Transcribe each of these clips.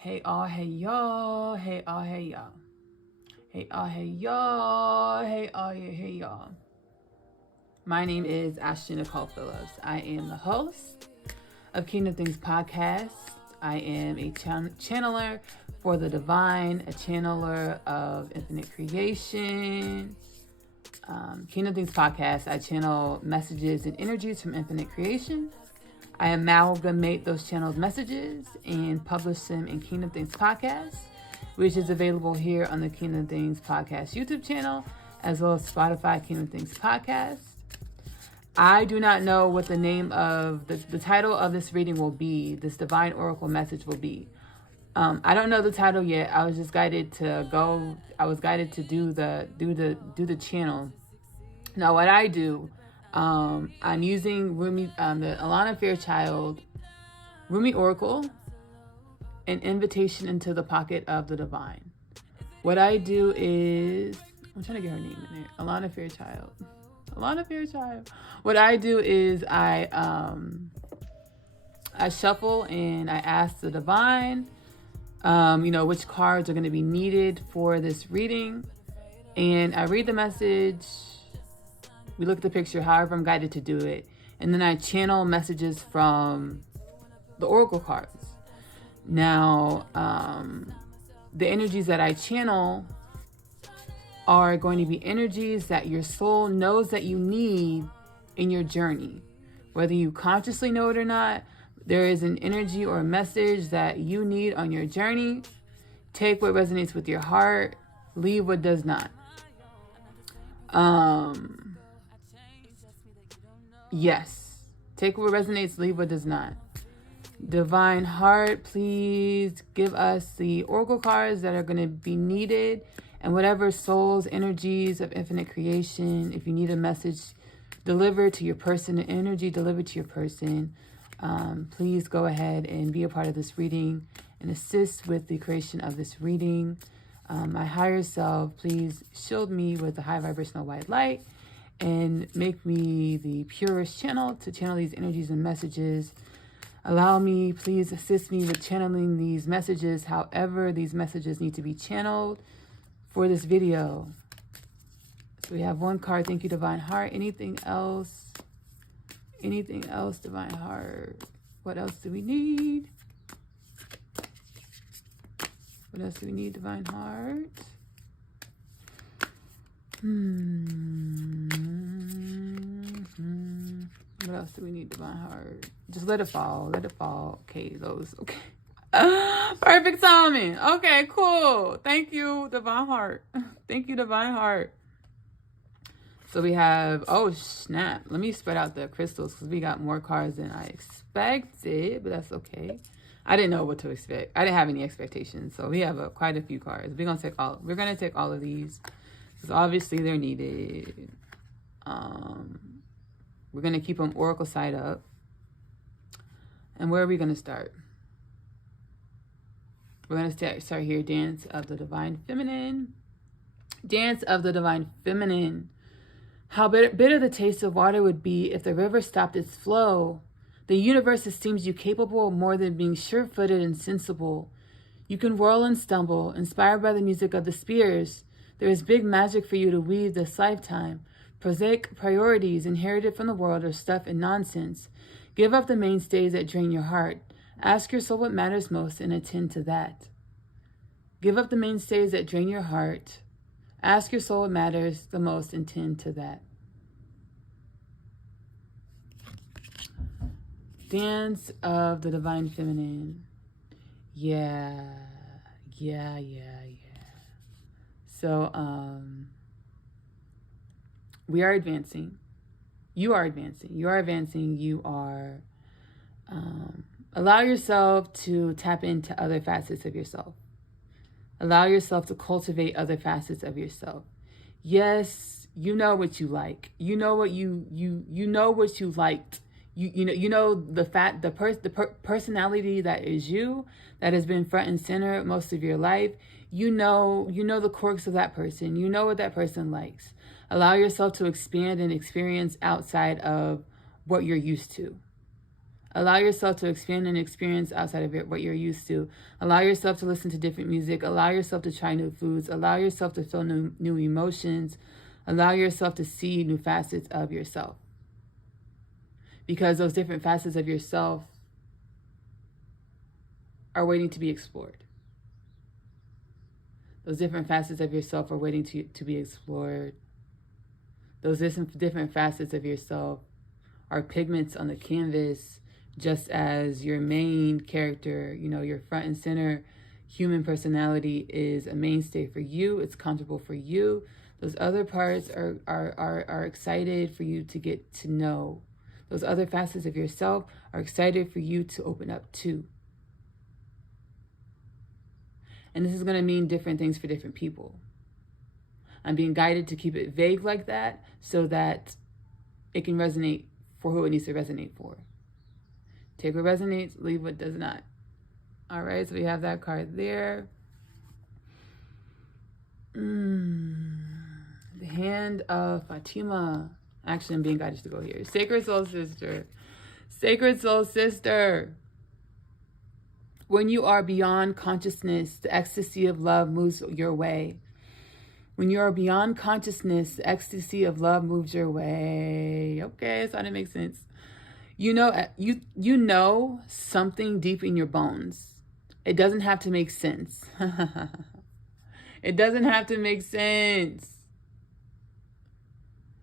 Hey all, hey y'all, hey all, hey y'all. Hey all, hey y'all, hey all, hey y'all. My name is Ashley Nicole Phillips. I am the host of Kingdom Things Podcast. I am a channeler for the divine, a channeler of infinite creation. Kingdom Things Podcast, I channel messages and energies from infinite creation. I amalgamate those channeled messages and publish them in Kingdom Things Podcast, which is available here on the Kingdom Things Podcast YouTube channel, as well as Spotify Kingdom Things Podcast. I do not know what the name of the title of this reading will be, this divine oracle message will be. I don't know the title yet. I was just guided to go. I was guided to do the channel. Now, what I do, I'm using Rumi, the Alana Fairchild Rumi Oracle, an invitation into the pocket of the divine. What I do is, I'm trying to get her name in there, Alana Fairchild. What I do is I shuffle and I ask the divine, which cards are going to be needed for this reading, and I read the message. We look at the picture, however I'm guided to do it. And then I channel messages from the oracle cards. Now, the energies that I channel are going to be energies that your soul knows that you need in your journey. Whether you consciously know it or not, there is an energy or a message that you need on your journey. Take what resonates with your heart, leave what does not. Yes. Take what resonates, leave what does not. Divine Heart, please give us the oracle cards that are going to be needed, and whatever souls, energies of infinite creation. If you need a message delivered to your person, an energy delivered to your person, please go ahead and be a part of this reading and assist with the creation of this reading. My higher self, please shield me with the high vibrational white light and make me the purest channel to channel these energies and messages. Allow me, please assist me with channeling these messages, however these messages need to be channeled for this video. So we have one card. Thank you, Divine Heart. Anything else? Anything else, Divine Heart? What else do we need? What else do we need, Divine Heart? What else do we need, Divine Heart? Just let it fall. Let it fall. Okay, those. Okay. Perfect timing. Okay, cool. Thank you, Divine Heart. Thank you, Divine Heart. So we have, oh snap. Let me spread out the crystals because we got more cards than I expected, but that's okay. I didn't know what to expect. I didn't have any expectations. So we have quite a few cards. We're gonna take all of these because obviously they're needed. We're gonna keep them oracle side up. And where are we gonna start? We're gonna start here. Dance of the Divine Feminine. Dance of the Divine Feminine. How bitter the taste of water would be if the river stopped its flow. The universe esteems you capable of more than being sure-footed and sensible. You can whirl and stumble, inspired by the music of the spears. There is big magic for you to weave this lifetime. Prosaic priorities inherited from the world are stuff and nonsense. Give up the mainstays that drain your heart. Ask your soul what matters most and attend to that. Give up the mainstays that drain your heart. Ask your soul what matters the most and tend to that. Dance of the Divine Feminine. Yeah. So, we are advancing. You are advancing. You are, allow yourself to tap into other facets of yourself. Allow yourself to cultivate other facets of yourself. Yes, you know what you like. You know what you know what you liked. You know the personality that is you, that has been front and center most of your life. You know the quirks of that person. You know what that person likes. Allow yourself to expand and experience outside of what you're used to. Allow yourself to expand and experience outside of what you're used to. Allow yourself to listen to different music. Allow yourself to try new foods. Allow yourself to feel new emotions. Allow yourself to see new facets of yourself. Because those different facets of yourself are waiting to be explored. Those different facets of yourself are waiting to be explored. Those different facets of yourself are pigments on the canvas, just as your main character, your front and center human personality is a mainstay for you. It's comfortable for you. Those other parts are excited for you to get to know. Those other facets of yourself are excited for you to open up to. And this is going to mean different things for different people. I'm being guided to keep it vague like that so that it can resonate for who it needs to resonate for. Take what resonates, leave what does not. All right, so we have that card there. The Hand of Fatima. Actually, I'm being guided to go here. Sacred Soul Sister. Sacred Soul Sister. When you are beyond consciousness, the ecstasy of love moves your way. When you are beyond consciousness, the ecstasy of love moves your way. Okay, it's starting to make sense. You know something deep in your bones. It doesn't have to make sense. It doesn't have to make sense.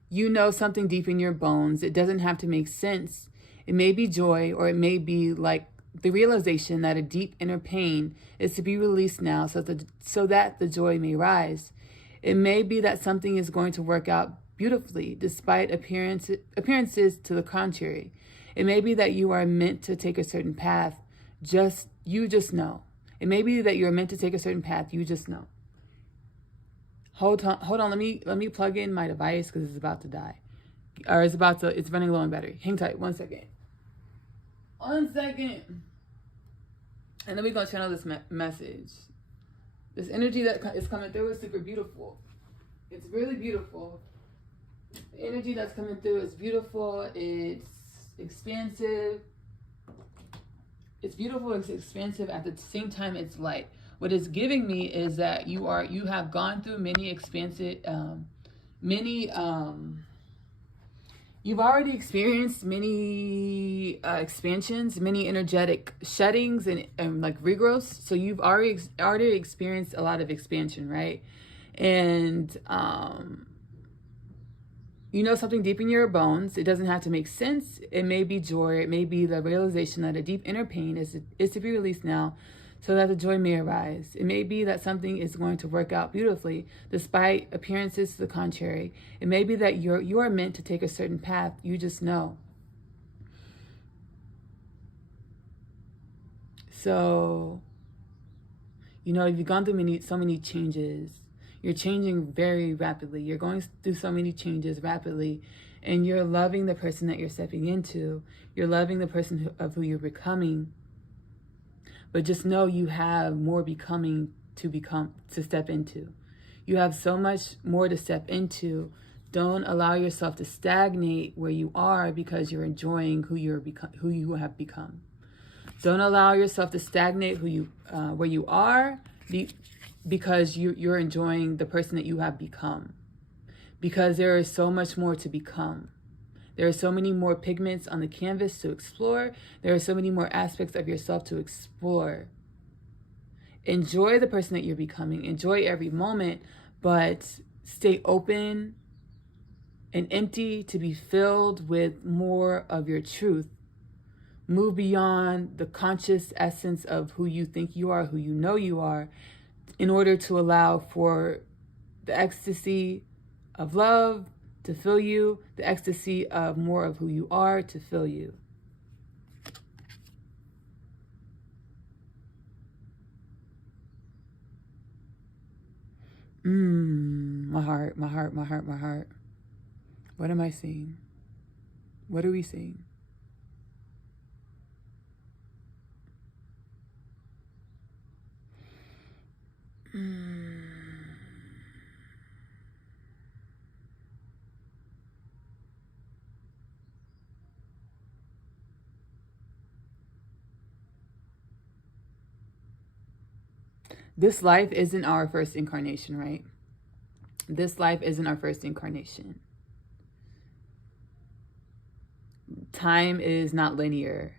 You know something deep in your bones. It doesn't have to make sense. It may be joy, or it may be like the realization that a deep inner pain is to be released now so that the joy may rise. It may be that something is going to work out beautifully despite appearances to the contrary. It may be that you are meant to take a certain path. You just know. It may be that you're meant to take a certain path. You just know. Hold on. Let me plug in my device because it's about to die. Or it's running low on battery. Hang tight. 1 second. 1 second. And then we're going to channel this message. This energy that is coming through is super beautiful. It's really beautiful. The energy that's coming through is beautiful. It's expansive. It's beautiful. It's expansive. At the same time, it's light. What it's giving me is that you have gone through many expansive, you've already experienced many expansions, many energetic sheddings and like regrowths. So you've already experienced a lot of expansion, right? And you know something deep in your bones. It doesn't have to make sense. It may be joy. It may be the realization that a deep inner pain is to be released now, so that the joy may arise. It may be that something is going to work out beautifully, despite appearances to the contrary. It may be that you are meant to take a certain path. You just know. So, you've gone through so many changes. You're changing very rapidly. You're going through so many changes rapidly, and you're loving the person that you're stepping into. You're loving the person of who you're becoming. But just know you have more becoming to step into. You have so much more to step into. Don't allow yourself to stagnate where you are because you're enjoying who you have become. Don't allow yourself to stagnate where you are because you're enjoying the person that you have become. Because there is so much more to become. There are so many more pigments on the canvas to explore. There are so many more aspects of yourself to explore. Enjoy the person that you're becoming. Enjoy every moment, but stay open and empty to be filled with more of your truth. Move beyond the conscious essence of who you think you are, who you know you are, in order to allow for the ecstasy of love to fill you, the ecstasy of more of who you are to fill you. My heart, my heart, my heart, my heart. What am I seeing? What are we seeing? This life isn't our first incarnation, right? This life isn't our first incarnation. Time is not linear.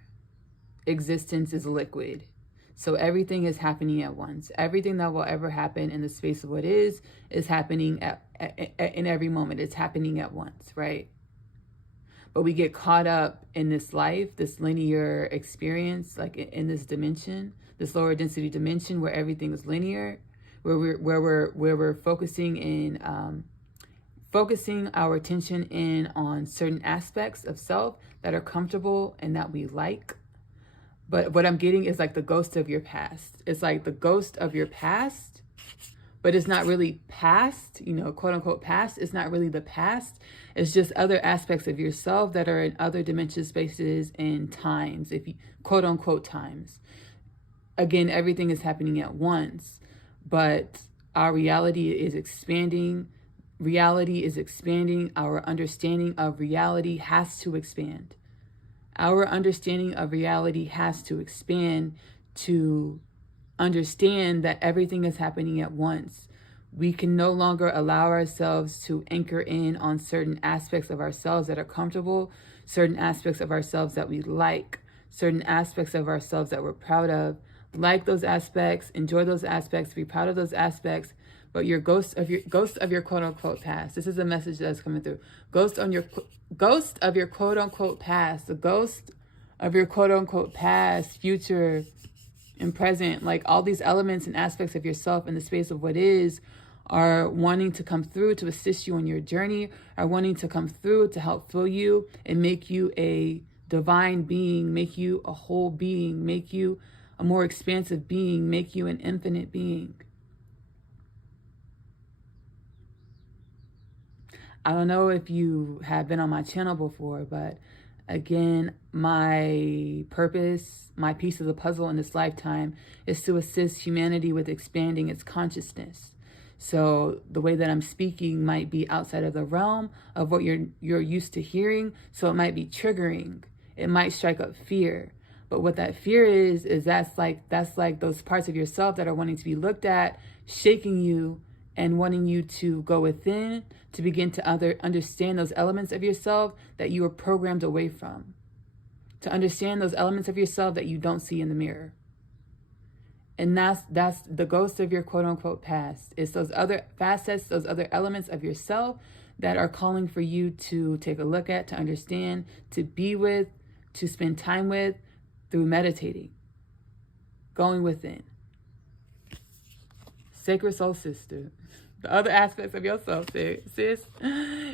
Existence is liquid. So everything is happening at once. Everything that will ever happen in the space of what is happening in every moment. It's happening at once, right? But we get caught up in this life, this linear experience, like in this dimension, this lower density dimension where everything is linear, where we're focusing our attention in on certain aspects of self that are comfortable and that we like. But what I'm getting is like the ghost of your past. It's like the ghost of your past, but it's not really past, quote unquote past. It's not really the past. It's just other aspects of yourself that are in other dimensions, spaces, and times, if you quote unquote times. Again, everything is happening at once, but our reality is expanding. Reality is expanding. Our understanding of reality has to expand. Our understanding of reality has to expand to understand that everything is happening at once. We can no longer allow ourselves to anchor in on certain aspects of ourselves that are comfortable, certain aspects of ourselves that we like, certain aspects of ourselves that we're proud of. Like those aspects, enjoy those aspects, be proud of those aspects, but your ghost of your quote unquote past. This is a message that's coming through. Ghost of your quote unquote past, the ghost of your quote unquote past, future, and present, like all these elements and aspects of yourself in the space of what is are wanting to come through to assist you on your journey, are wanting to come through to help fill you and make you a divine being, make you a whole being, make you a more expansive being, make you an infinite being. I don't know if you have been on my channel before, but again, my purpose, my piece of the puzzle in this lifetime is to assist humanity with expanding its consciousness. So the way that I'm speaking might be outside of the realm of what you're used to hearing. So it might be triggering. It might strike up fear. But what that fear is that's like those parts of yourself that are wanting to be looked at, shaking you and wanting you to go within to begin to understand those elements of yourself that you were programmed away from. To understand those elements of yourself that you don't see in the mirror. And that's the ghost of your quote unquote past. It's those other facets, those other elements of yourself that are calling for you to take a look at, to understand, to be with, to spend time with through meditating, going within. Sacred soul sister, the other aspects of yourself, sis,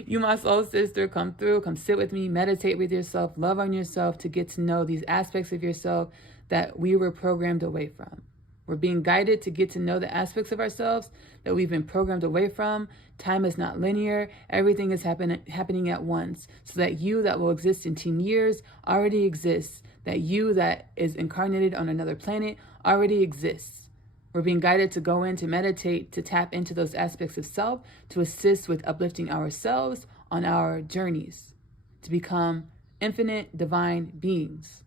you my soul sister, come through, come sit with me, meditate with yourself, love on yourself to get to know these aspects of yourself that we were programmed away from. We're being guided to get to know the aspects of ourselves that we've been programmed away from. Time is not linear. Everything is happening at once. So that you that will exist in 10 years already exists. That you that is incarnated on another planet already exists. We're being guided to go in, to meditate, to tap into those aspects of self, to assist with uplifting ourselves on our journeys, to become infinite divine beings.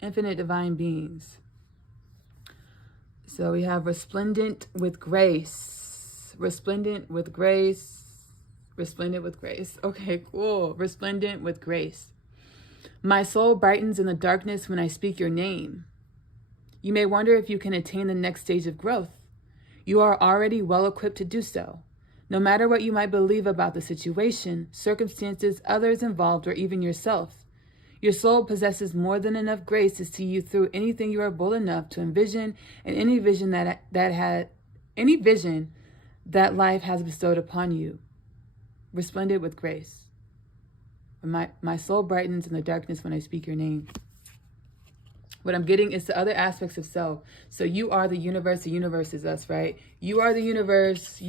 Infinite divine beings. So we have resplendent with grace. Resplendent with grace. Resplendent with grace. Okay, cool. Resplendent with grace. My soul brightens in the darkness when I speak your name. You may wonder if you can attain the next stage of growth. You are already well equipped to do so. No matter what you might believe about the situation, circumstances, others involved, or even yourself, your soul possesses more than enough grace to see you through anything you are bold enough to envision and any vision that life has bestowed upon you. Resplendent with grace. My soul brightens in the darkness when I speak your name. What I'm getting is the other aspects of self. So you are the universe is us, right? You are the universe,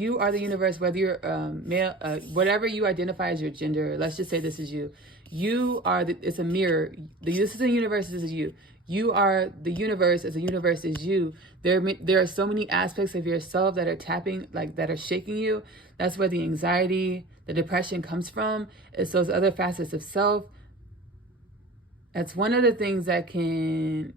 whether you're male, whatever you identify as your gender. Let's just say this is you. You are, it's a mirror. This is the universe, this is you. You are the universe as the universe is you. There are so many aspects of yourself that are tapping, like that are shaking you. That's where the anxiety, the depression comes from. It's those other facets of self That's one of the things that can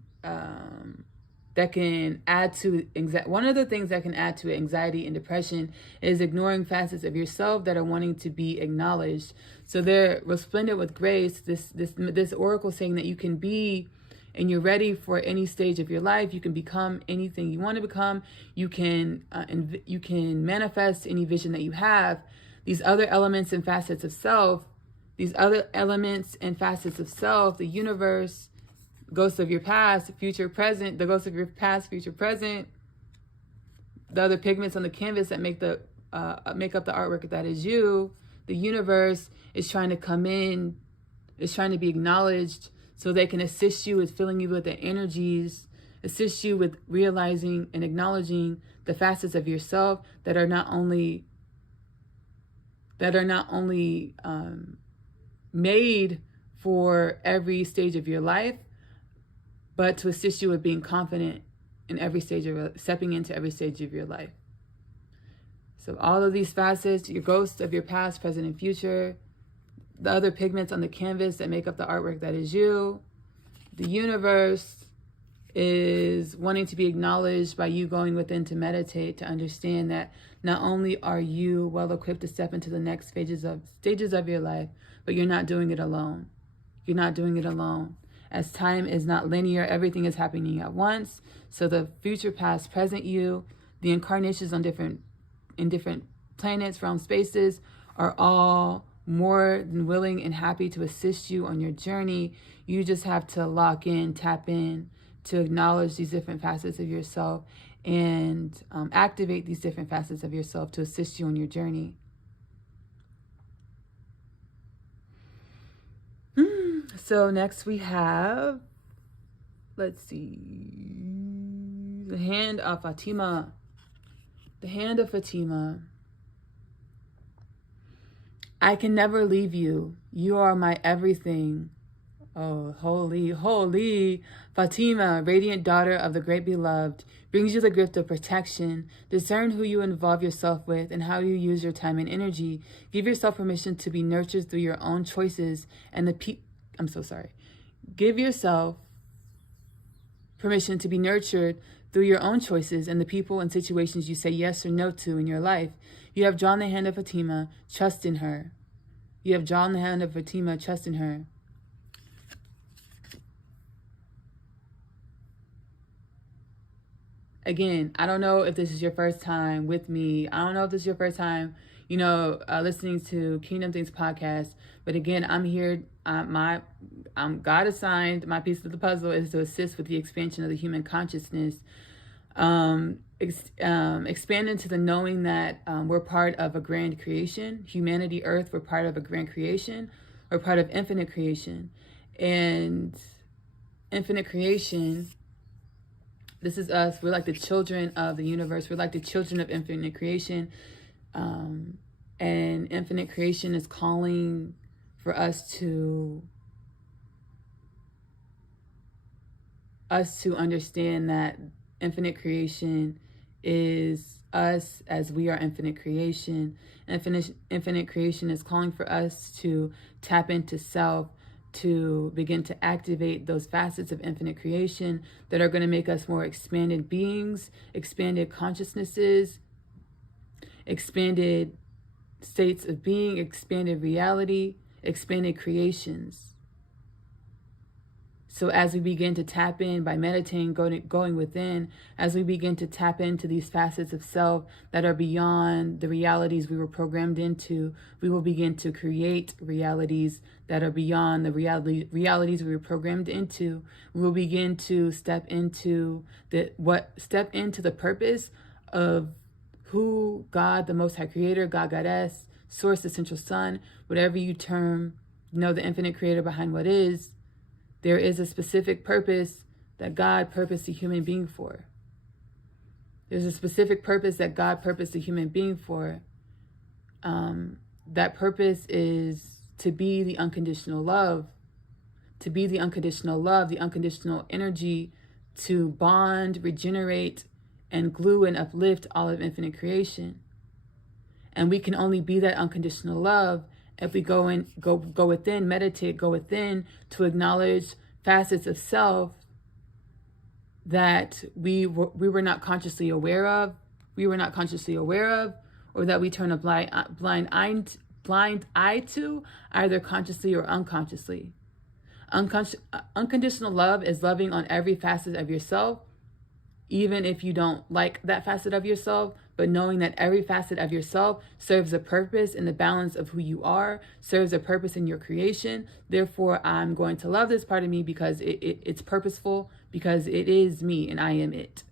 add to one of the things that can add to anxiety and depression is ignoring facets of yourself that are wanting to be acknowledged. So they're resplendent with grace. This oracle saying that you can be, and you're ready for any stage of your life. You can become anything you want to become. You can manifest any vision that you have. These other elements and facets of self. These other elements and facets of self, the universe, ghosts of your past, future, present, the ghosts of your past, future, present, the other pigments on the canvas that make up the artwork that is you. The universe is trying to come in, is trying to be acknowledged so they can assist you with filling you with the energies, assist you with realizing and acknowledging the facets of yourself that are not only made for every stage of your life, but to assist you with being confident in every stage of stepping into every stage of your life. So all of these facets, your ghosts of your past, present, and future, the other pigments on the canvas that make up the artwork that is you, the universe is wanting to be acknowledged by you going within to meditate, to understand that not only are you well equipped to step into the next stages of your life, but you're not doing it alone. You're not doing it alone. As time is not linear, everything is happening at once. So the future, past, present you, the incarnations in different planets, realms, spaces are all more than willing and happy to assist you on your journey. You just have to lock in, tap in, to acknowledge these different facets of yourself and activate these different facets of yourself to assist you on your journey. So next we have, let's see, the hand of Fatima. The hand of Fatima. I can never leave you. You are my everything. Oh, holy, holy Fatima, radiant daughter of the great beloved, brings you the gift of protection. Discern who you involve yourself with and how you use your time and energy. Give yourself permission to be nurtured through your own choices and Give yourself permission to be nurtured through your own choices and the people and situations you say yes or no to in your life. You have drawn the hand of Fatima, trust in her. You have drawn the hand of Fatima, trust in her. Again, I don't know if this is your first time with me. I don't know if this is your first time, listening to Kingdom Things podcast. But again, I'm here. I'm God assigned. My piece of the puzzle is to assist with the expansion of the human consciousness. Expand into the knowing that we're part of a grand creation. Humanity, Earth, we're part of a grand creation. We're part of infinite creation. And infinite creation, this is us. We're like the children of the universe. We're like the children of infinite creation. And infinite creation is calling for us to understand that infinite creation is us as we are infinite creation. Infinite creation is calling for us to tap into self, to begin to activate those facets of infinite creation that are going to make us more expanded beings, expanded consciousnesses, expanded states of being, expanded reality, expanded creations. So as we begin to tap in by meditating, going within, as we begin to tap into these facets of self that are beyond the realities we were programmed into, we will begin to create realities that are beyond the realities we were programmed into. We will begin to step into the purpose of who God, the Most High Creator, God, Goddess, Source, the Central Sun, whatever you term, the infinite creator behind what is. There is a specific purpose that God purposed a human being for. There's a specific purpose that God purposed a human being for. That purpose is to be the unconditional love, the unconditional energy, to bond, regenerate, and glue and uplift all of infinite creation. And we can only be that unconditional love if we go within, meditate, go within to acknowledge facets of self that we were not consciously aware of, or that we turn a blind eye to, either consciously or unconsciously. Unconditional love is loving on every facet of yourself, even if you don't like that facet of yourself, but knowing that every facet of yourself serves a purpose in the balance of who you are, serves a purpose in your creation. Therefore, I'm going to love this part of me because it's purposeful, because it is me and I am it.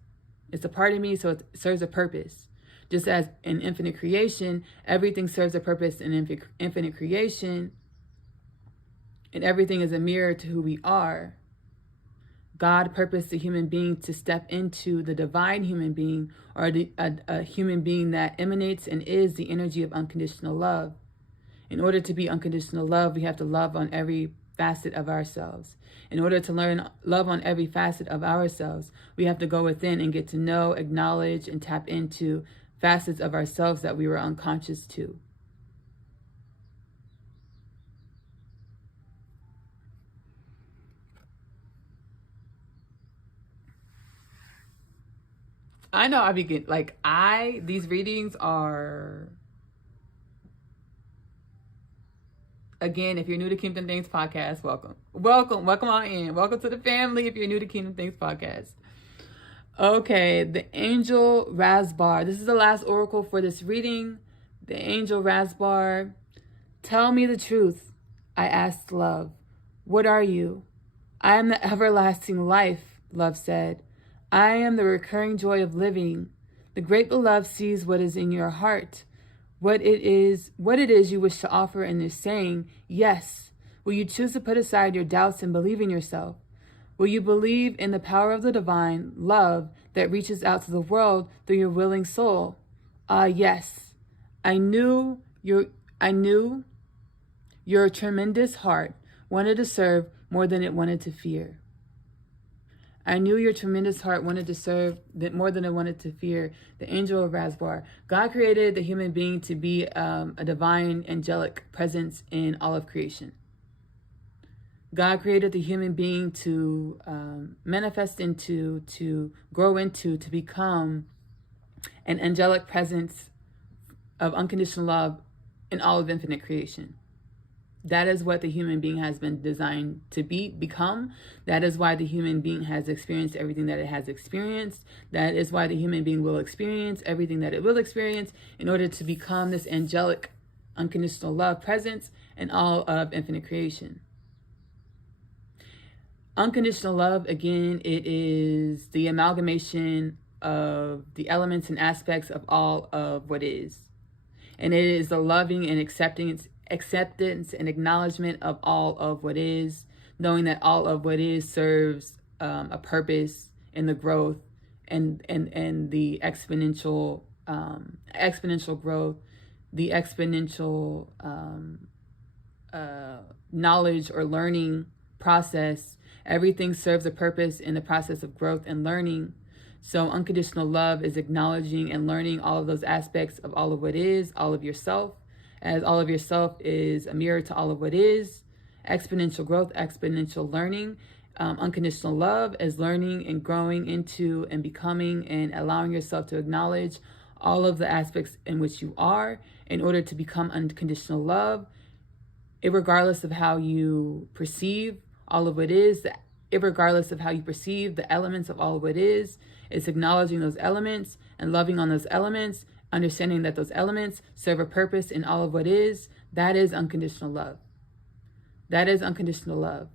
It's a part of me, so it serves a purpose. Just as in infinite creation, everything serves a purpose in infinite creation, and everything is a mirror to who we are. God purposed the human being to step into the divine human being, or a human being that emanates and is the energy of unconditional love. In order to be unconditional love, we have to love on every facet of ourselves. In order to learn love on every facet of ourselves, we have to go within and get to know, acknowledge, and tap into facets of ourselves that we were unconscious to. I know I begin these readings are, again, if you're new to Kingdom Things Podcast, welcome on in. Welcome to the family if you're new to Kingdom Things Podcast. Okay, the Angel Rasbar. This is the last oracle for this reading. The Angel Rasbar. Tell me the truth, I asked love. What are you? I am the everlasting life, love said. I am the recurring joy of living. The great beloved sees what is in your heart, what it is you wish to offer, and is saying, yes. Will you choose to put aside your doubts and believe in yourself? Will you believe in the power of the divine love that reaches out to the world through your willing soul? Yes. I knew your tremendous heart wanted to serve more than it wanted to fear. I knew your tremendous heart wanted to serve more than it wanted to fear. The Angel of Rasbar. God created the human being to be a divine angelic presence in all of creation. God created the human being to manifest into, to grow into, to become an angelic presence of unconditional love in all of infinite creation. That is what the human being has been designed to become. That is why the human being has experienced everything that it has experienced. That is why the human being will experience everything that it will experience in order to become this angelic, unconditional love presence in all of infinite creation. Unconditional love, again, it is the amalgamation of the elements and aspects of all of what is. And it is the loving and acceptance and acknowledgement of all of what is, knowing that all of what is serves a purpose in the growth and the exponential growth, the exponential knowledge or learning process. Everything serves a purpose in the process of growth and learning. So unconditional love is acknowledging and learning all of those aspects of all of what is, all of yourself, as all of yourself is a mirror to all of what is. Exponential growth, exponential learning. Unconditional love is learning and growing into and becoming and allowing yourself to acknowledge all of the aspects in which you are in order to become unconditional love, irregardless of how you perceive all of what is, irregardless of how you perceive the elements of all of what is. It's acknowledging those elements and loving on those elements, understanding that those elements serve a purpose in all of what is. That is unconditional love. That is unconditional love.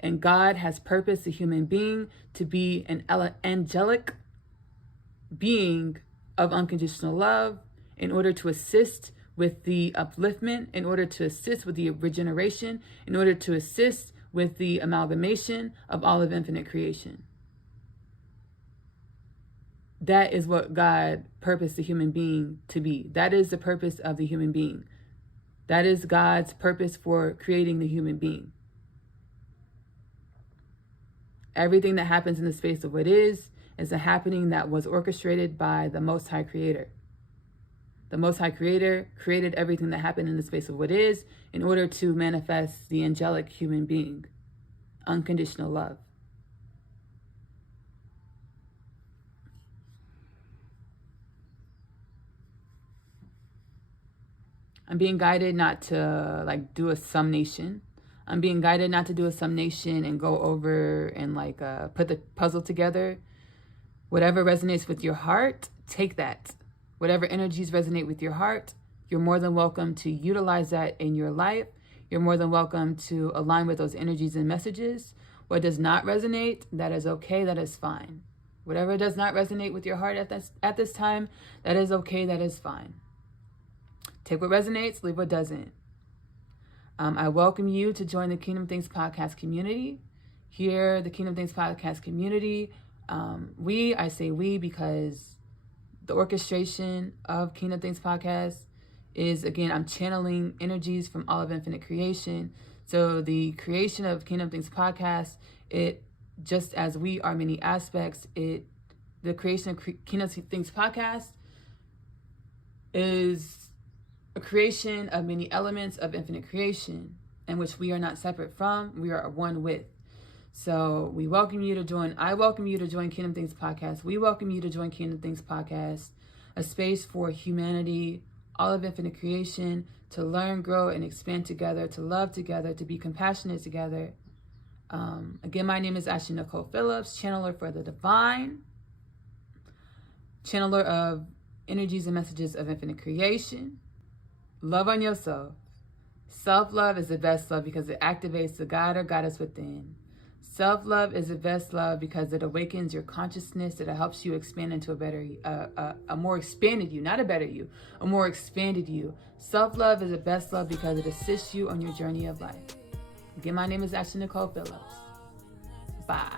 And God has purposed the human being to be an angelic being of unconditional love in order to assist with the upliftment, in order to assist with the regeneration, in order to assist with the amalgamation of all of infinite creation. That is what God purposed the human being to be. That is the purpose of the human being. That is God's purpose for creating the human being. Everything that happens in the space of what is a happening that was orchestrated by the Most High Creator. The Most High Creator created everything that happened in the space of what is in order to manifest the angelic human being. unconditional love. I'm being guided not to do a summation. I'm being guided not to do a summation and go over and put the puzzle together. Whatever resonates with your heart, take that. Whatever energies resonate with your heart, you're more than welcome to utilize that in your life. You're more than welcome to align with those energies and messages. What does not resonate, that is okay, that is fine. Whatever does not resonate with your heart at this time, that is okay, that is fine. Take what resonates, leave what doesn't. I welcome you to join the Kingdom Things Podcast community. Here, the Kingdom Things Podcast community, I say we because the orchestration of Kingdom Things Podcast is, again, I'm channeling energies from all of infinite creation. So the creation of Kingdom Things Podcast, it, just as we are many aspects, the creation of Kingdom Things Podcast is a creation of many elements of infinite creation in which we are not separate from, we are one with. So we welcome you to join. I welcome you to join Kingdom Things Podcast. We welcome you to join Kingdom Things Podcast, a space for humanity, all of infinite creation, to learn, grow, and expand together, to love together, to be compassionate together. Again, my name is Ashley Nicole Phillips, channeler for the divine, channeler of energies and messages of infinite creation. Love on yourself. Self-love is the best love because it activates the God or goddess within. Self-love is the best love because it awakens your consciousness. It helps you expand into a more expanded you, not a better you, a more expanded you. Self-love is the best love because it assists you on your journey of life. Again, my name is Ashley Nicole Phillips. Bye.